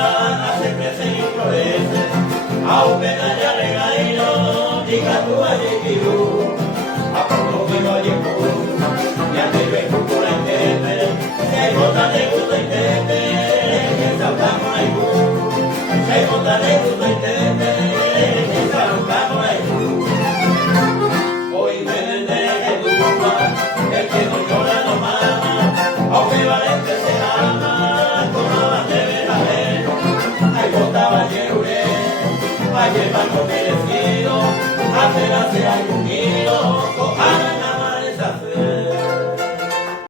rana se crece y florece, aunque haya regaído, diga tú a Yiquirú, a poco que no llegó, ya te vengo por el jefe, si hay botas de gusto y tete, que saltamos ahí, si hay botas de gusto y tete, que saltamos ahí. Hoy me deje duda, el que no llora no mama, aunque valente se ama, con la bandera ajeno, ahí botaba Yeruré, a llevar lo merecido, a hacer hacia un hilo.